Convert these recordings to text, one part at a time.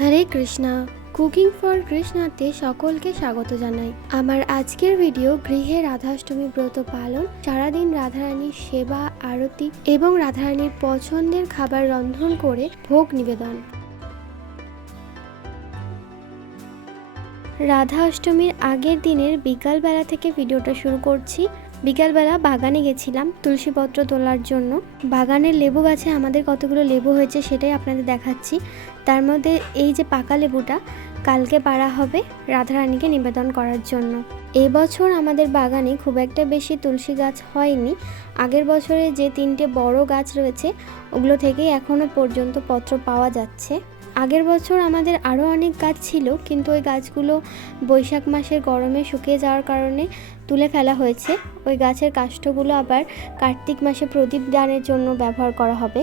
Hare Krishna. Cooking for কৃষ্ণাতে সকলকে স্বাগত জানাই। আমার আজকের ভিডিও গৃহে রাধাষ্টমী ব্রত পালন, সারাদিন রাধারানীর সেবা, আরতি এবং রাধারানীর পছন্দের খাবার রন্ধন করে ভোগ নিবেদন। রাধা অষ্টমীর আগের দিনের বিকালবেলা থেকে ভিডিওটা শুরু করছি। বিকালবেলা বাগানে গেছিলাম তুলসীপত্র তোলার জন্য। বাগানের লেবু গাছে আমাদের কতগুলো লেবু হয়েছে সেটাই আপনাদের দেখাচ্ছি। তার মধ্যে এই যে পাকা লেবুটা কালকে পাড়া হবে রাধারানীকে নিবেদন করার জন্য। এবছর আমাদের বাগানে খুব একটা বেশি তুলসী গাছ হয়নি। আগের বছরে যে 3টে বড় গাছ রয়েছে ওগুলো থেকেই এখনও পর্যন্ত পত্র পাওয়া যাচ্ছে। আগের বছর আমাদের আরও অনেক গাছ ছিল, কিন্তু ওই গাছগুলো বৈশাখ মাসের গরমে শুকিয়ে যাওয়ার কারণে তুলে ফেলা হয়েছে। ওই গাছের কাষ্ঠগুলো আবার কার্তিক মাসে প্রদীপ দানের জন্য ব্যবহার করা হবে।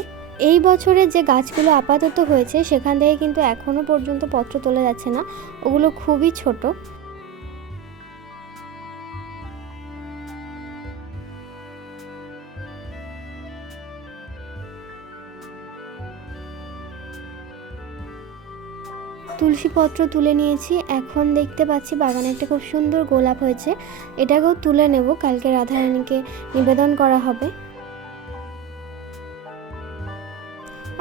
এই বছরের যে গাছগুলো আপাতত হয়েছে সেখান থেকে কিন্তু এখনও পর্যন্ত পত্র তোলা যাচ্ছে না, ওগুলো খুবই ছোট। তুলসীপত্র তুলে নিয়েছি। এখন দেখতে পাচ্ছি বাগানে একটা খুব সুন্দর গোলাপ হয়েছে, এটাকেও তুলে নেব, কালকে রাধারানীকে নিবেদন করা হবে।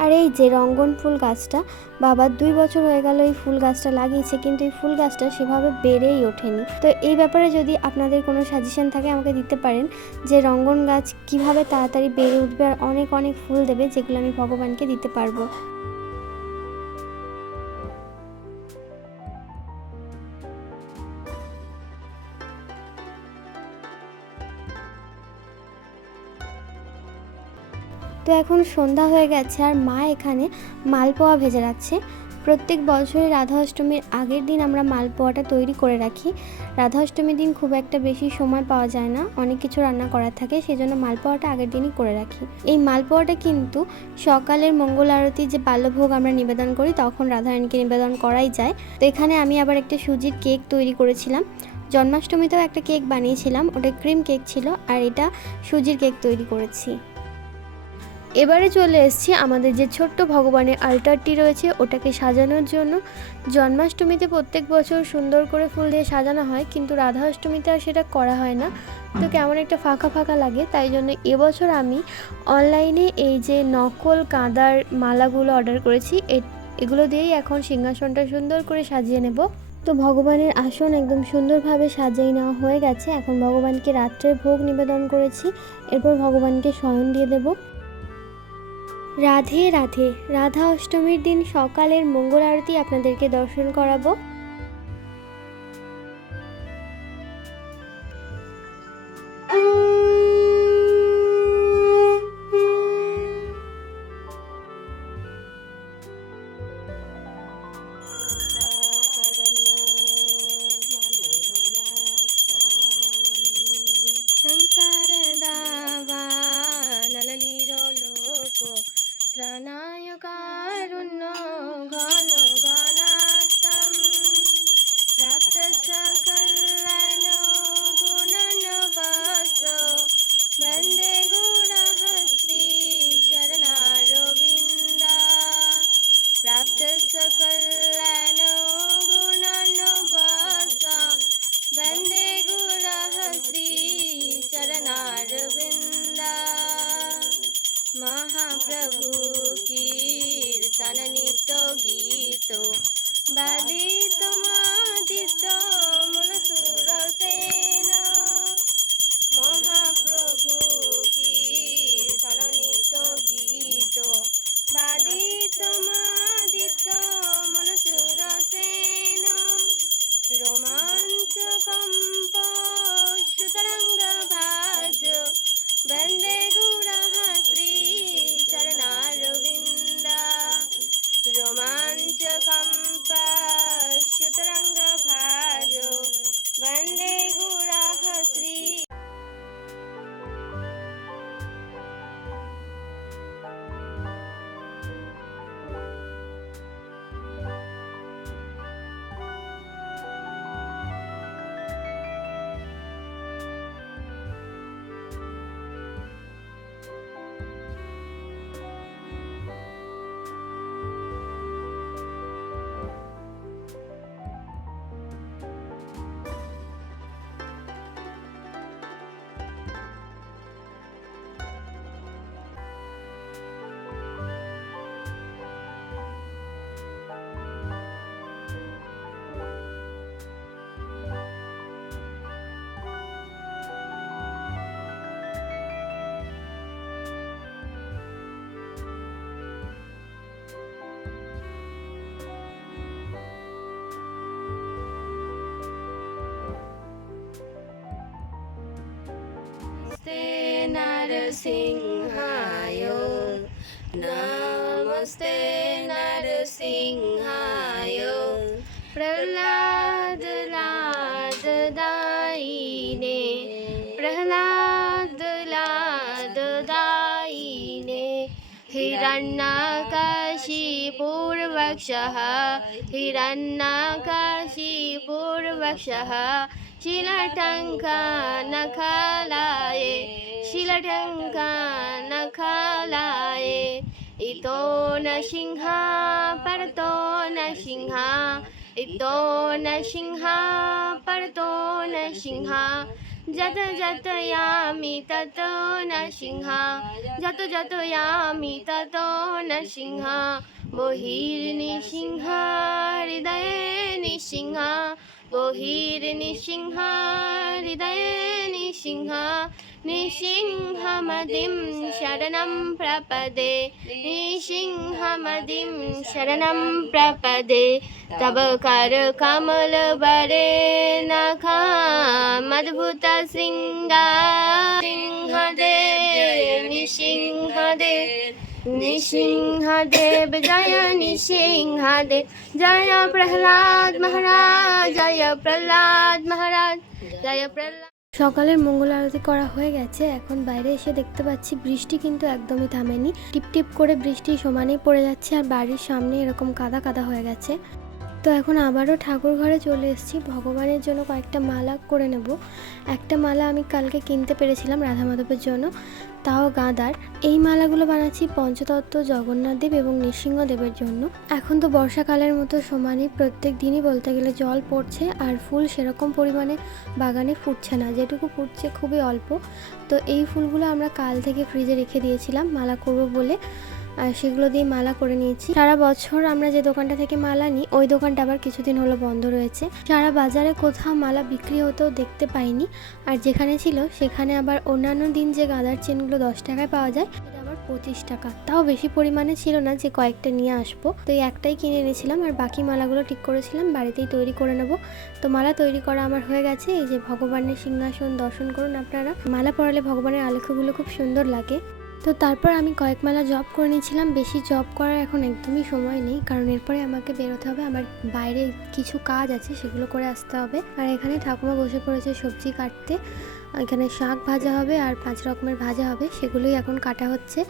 আর এই যে রঙ্গন ফুল গাছটা, বাবার 2 বছর হয়ে গেল এই ফুল গাছটা লাগিয়েছে, কিন্তু এই ফুল গাছটা সেভাবে বেড়েই ওঠেনি। তো এই ব্যাপারে যদি আপনাদের কোনো সাজেশন থাকে আমাকে দিতে পারেন, যে রঙ্গন গাছ কিভাবে তাড়াতাড়ি বেড়ে উঠবে আর অনেক অনেক ফুল দেবে, যেগুলো আমি ভগবানকে দিতে পারবো। তো এখন সন্ধ্যা হয়ে গেছে আর মা এখানে মালপোয়া ভেজে রাখছে। প্রত্যেক বছরে রাধা অষ্টমীর আগের দিন আমরা মালপোয়াটা তৈরি করে রাখি। রাধা অষ্টমীর দিন খুব একটা বেশি সময় পাওয়া যায় না, অনেক কিছু রান্না করার থাকে, সেই জন্য মালপোয়াটা আগের দিনই করে রাখি। এই মালপোয়াটা কিন্তু সকালের মঙ্গল আরতি যে বাল্যভোগ আমরা নিবেদন করি তখন রাধারানীকে নিবেদন করাই যায়। তো এখানে আমি আবার একটা সুজির কেক তৈরি করেছিলাম। জন্মাষ্টমীতেও একটা কেক বানিয়েছিলাম, ওটা ক্রিম কেক ছিল, আর এটা সুজির কেক তৈরি করেছি। এবারে চলে এসেছি আমাদের যে ছোট্ট ভগবানের আল্টারটি রয়েছে ওটাকে সাজানোর জন্য। জন্মাষ্টমীতে প্রত্যেক বছর সুন্দর করে ফুল দিয়ে সাজানো হয়, কিন্তু রাধা অষ্টমীতে আর সেটা করা হয় না, তো কেমন একটা ফাঁকা ফাঁকা লাগে। তাই জন্য এবছর আমি অনলাইনে এই যে নকল কাঁদার মালাগুলো অর্ডার করেছি, এগুলো দিয়েই এখন সিংহাসনটা সুন্দর করে সাজিয়ে নেব। তো ভগবানের আসন একদম সুন্দরভাবে সাজিয়ে নেওয়া হয়ে গেছে। এখন ভগবানকে রাত্রের ভোগ নিবেদন করেছি, এরপর ভগবানকে শয়ন দিয়ে দেবো। রাধে রাধে। রাধা অষ্টমীর দিন সকালের মঙ্গল আরতি আপনাদেরকে দর্শন করাবো। नरसिंहाय नमस्ते नरसिंहाय प्रह्लाद लाददायिने प्रह्लाद लाददायिने हिरण्यकशिपूर्वक्षः हिरण्यकशिपूर्वक्षः शीलटङ्कनखलाय शीलटङ्कनखलाय इतो न सिंह परतो न सिंह इतो न सिंह परतो न सिंह जत जत यामि ततो न सिंह जत जत यामि ततो न सिंह बहिर्निसिंह हृदये निसिंह बहिर्निसिंह हृदये निसिंह निसिंहमदिं शरणं प्रपदे निसिंहमदिं शरणं प्रपदे तव करकमलवरे नखमद्भुतशृङ्गा सिंहदेव निसिंहदेव निसिंहदेव जय निसिंहदेव जय प्रह्लाद महाराज जय प्रह्लाद महाराज जय प्रह्लाद। সকালের মঙ্গল আরতি করা হয়ে গেছে। এখন বাইরে এসে দেখতে পাচ্ছি বৃষ্টি কিন্তু একদমই থামেনি, টিপ টিপ করে বৃষ্টি সমানেই পড়ে যাচ্ছে আর বাড়ির সামনে এরকম কাদা কাদা হয়ে গেছে। তো এখন আবারও ঠাকুর ঘরে চলে এসেছি, ভগবানের জন্য কয়েকটা মালা করে নেব। একটা মালা আমি কালকে কিনতে পেরেছিলাম রাধা মাধবের জন্য, তাও গাঁদার। এই মালাগুলো বানাচ্ছি পঞ্চতত্ত্ব জগন্নাথ দেব এবং নৃসিংহদেবের জন্য। এখন তো বর্ষাকালের মতো সমানই প্রত্যেক দিনই বলতে গেলে জল পড়ছে আর ফুল সেরকম পরিমাণে বাগানে ফুটছে না, যেটুকু ফুটছে খুবই অল্প। তো এই ফুলগুলো আমরা কাল থেকে ফ্রিজে রেখে দিয়েছিলাম মালা করব বলে, আর সেগুলো দিয়ে মালা করে নিয়েছি। সারা বছর আমরা যে দোকানটা থেকে মালা নিই ওই দোকানটা আবার কিছুদিন হলো বন্ধ রয়েছে। সারা বাজারে কোথাও মালা বিক্রি হতেও দেখতে পাইনি, আর যেখানে ছিল সেখানে আবার অন্যান্য দিন যে গাঁদার চেনগুলো 10 টাকায় পাওয়া যায় এটা আবার 25 টাকা। তাও বেশি পরিমাণে ছিল না যে কয়েকটা নিয়ে আসবো, তো এই একটাই কিনে এনেছিলাম আর বাকি মালাগুলো ঠিক করেছিলাম বাড়িতেই তৈরি করে নেব। তো মালা তৈরি করা আমার হয়ে গেছে। এই যে ভগবানের সিংহাসন দর্শন করুন আপনারা। মালা পরালে ভগবানের আলেখ্যগুলো খুব সুন্দর লাগে। তো তারপর আমি কয়েক মালা জব করে নিয়েছিলাম। বেশি জব করার এখন একদমই সময় নেই, কারণ এরপরে আমাকে বেরোতে হবে, আমার বাইরে কিছু কাজ আছে সেগুলো করে আসতে হবে। আর এখানে ঠাকুমা বসে পড়েছে সবজি কাটতে। এখানে শাক ভাজা হবে আর 5 রকমের ভাজা হবে, সেগুলোই এখন কাটা হচ্ছে।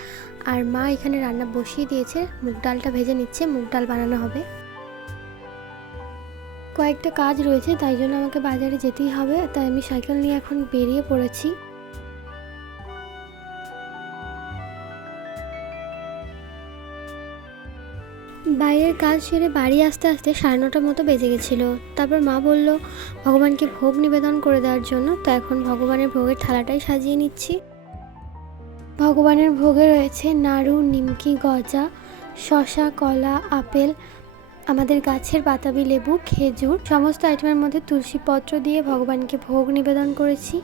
আর মা এখানে রান্না বসিয়ে দিয়েছে, মুগ ডালটা ভেজে নিচ্ছে, মুগ ডাল বানানো হবে। কয়েকটা কাজ রয়েছে তাই জন্য আমাকে বাজারে যেতেই হবে, তাই আমি সাইকেল নিয়ে এখন বেরিয়ে পড়েছি। বাইরের কাজ সেরে বাড়ি আসতে আসতে 9:30 মতো বেজে গেছিলো। তারপর মা বলল ভগবানকে ভোগ নিবেদন করে দেওয়ার জন্য, তো এখন ভগবানের ভোগের থালাটাই সাজিয়ে নিচ্ছি। ভগবানের ভোগে রয়েছে নাড়ু, নিমকি, গজা, শসা, কলা, আপেল, আমাদের গাছের বাতাবি লেবু, খেজুর, সমস্ত আইটেমের মধ্যে তুলসী পত্র দিয়ে ভগবানকে ভোগ নিবেদন করেছি।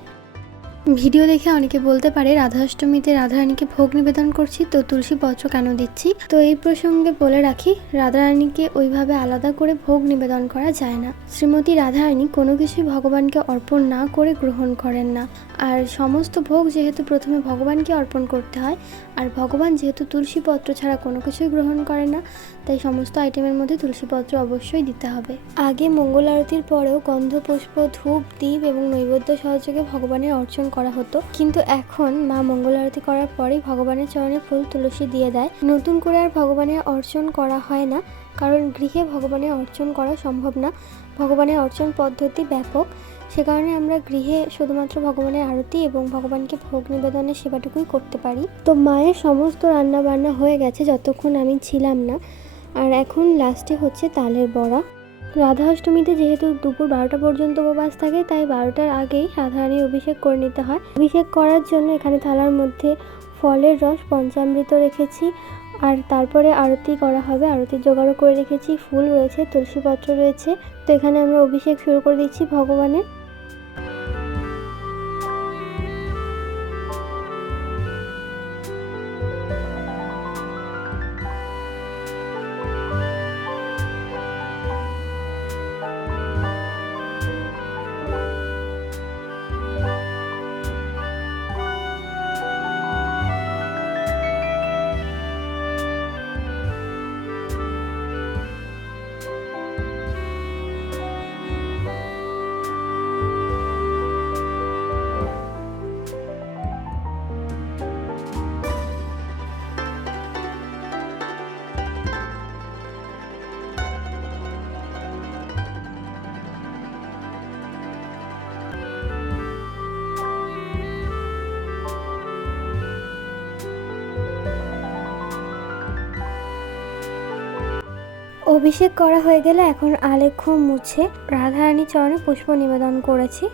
ভিডিও দেখে অনেকে বলতে পারে রাধাষ্টমীতে রাধারানীকে ভোগ নিবেদন করছি, তো তুলসী পত্র কেন দিচ্ছি? তো এই প্রসঙ্গে বলে রাখি, রাধারানীকে ওইভাবে আলাদা করে ভোগ নিবেদন করা যায় না। শ্রীমতী রাধারানী কোনো কিছুই ভগবানকে অর্পণ না করে গ্রহণ করেন না। আর সমস্ত ভোগ যেহেতু প্রথমে ভগবানকে অর্পণ করতে হয়, আর ভগবান যেহেতু তুলসী পত্র ছাড়া কোনো কিছুই গ্রহণ করে না, তাই সমস্ত আইটেমের মধ্যে তুলসী পত্র অবশ্যই দিতে হবে। আগে মঙ্গল আরতির পরেও গন্ধ, পুষ্প, ধূপ, দীপ এবং নৈবেদ্য সহযোগে ভগবানের অর্চন করা হতো, কিন্তু এখন মা মঙ্গল আরতি করার পরেই ভগবানের চরণে ফুল তুলসী দিয়ে দেয়। নতুন করে আর ভগবানের অর্চন করা হয় না, কারণ গৃহে ভগবানের অর্চন করা সম্ভব না। ভগবানের অর্চন পদ্ধতি ব্যাপক, সে কারণে আমরা গৃহে শুধুমাত্র ভগবানের আরতি এবং ভগবানকে ভোগ নিবেদনের সেবাটুকুই করতে পারি। তো মায়ের সমস্ত রান্না বান্না হয়ে গেছে যতক্ষণ আমি ছিলাম না, আর এখন লাস্টে হচ্ছে তালের বড়া। রাধা অষ্টমীতে যেহেতু দুপুর 12টা পর্যন্ত উপবাস থাকে, তাই 12টার আগেই রাধারানীর অভিষেক করে নিতে হয়। অভিষেক করার জন্য এখানে থালার মধ্যে ফলের রস, পঞ্চামৃত রেখেছি, আর তারপরে আরতি করা হবে। আরতির জোগাড়ও করে রেখেছি, ফুল রয়েছে, তুলসী পত্র রয়েছে। তো এখানে আমরা অভিষেক শুরু করে দিচ্ছি ভগবানের। অভিষেক করা হয়ে গেলে এখন আলেখ্য মুছে রাধারানীর চরণে পুষ্প নিবেদন করেছি।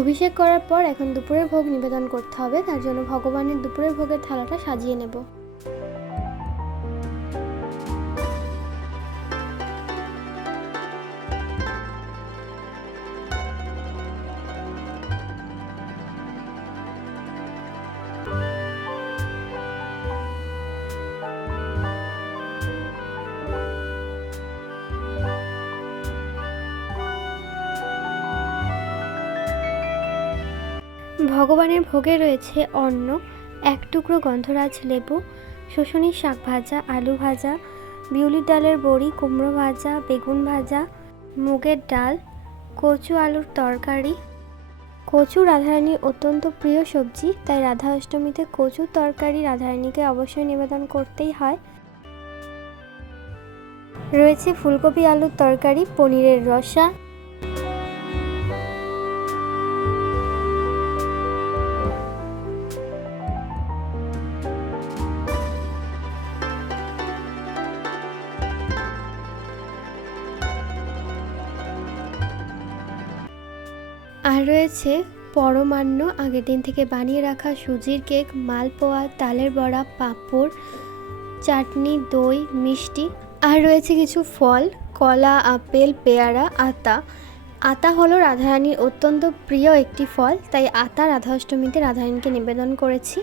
অভিষেক করার পর এখন দুপুরের ভোগ নিবেদন করতে হবে, তার জন্য ভগবানের দুপুরের ভোগের থালাটা সাজিয়ে নেব। ভগবানের ভোগে রয়েছে অন্ন, এক টুকরো গন্ধরাজ লেবু, শুশুনির শাক ভাজা, আলু ভাজা, বিউলির ডালের বড়ি, কুমড়ো ভাজা, বেগুন ভাজা, মুগের ডাল, কচু আলুর তরকারি। কচু রাধারানীর অত্যন্ত প্রিয় সবজি, তাই রাধা অষ্টমীতে কচুর তরকারি রাধারানীকে অবশ্যই নিবেদন করতেই হয়। রয়েছে ফুলকপি আলুর তরকারি, পনিরের রসা, আর রয়েছে পরমান্ন, আগের দিন থেকে বানিয়ে রাখা সুজির কেক, মালপোয়া, তালের বড়া, পাঁপড়, চাটনি, দই, মিষ্টি। আর রয়েছে কিছু ফল, কলা, আপেল, পেয়ারা, আতা। আতা হলো রাধারানীর অত্যন্ত প্রিয় একটি ফল, তাই আতা রাধা অষ্টমীতে রাধারানীকে নিবেদন করেছি।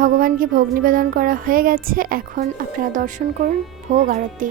ভগবানকে ভোগ নিবেদন করা হয়ে গেছে, এখন আপনারা দর্শন করুন ভোগ আরতি।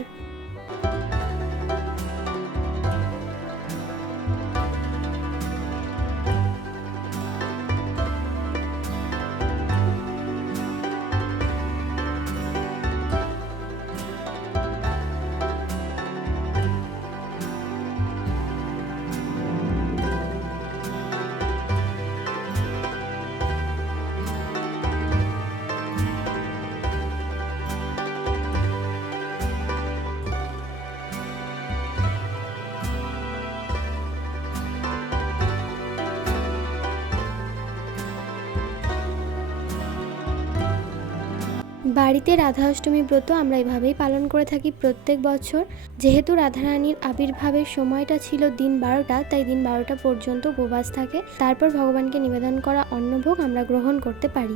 বাড়িতে রাধা অষ্টমী ব্রত আমরা এভাবেই পালন করে থাকি প্রত্যেক বছর। যেহেতু রাধারানীর আবির্ভাবের সময়টা ছিল দিন 12টা, তাই দিন 12টা পর্যন্ত উপবাস থাকে, তারপর ভগবানকে নিবেদন করা অন্নভোগ আমরা গ্রহণ করতে পারি।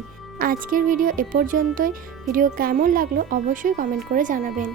আজকের ভিডিও এ পর্যন্তই। ভিডিও কেমন লাগলো অবশ্যই কমেন্ট করে জানাবেন।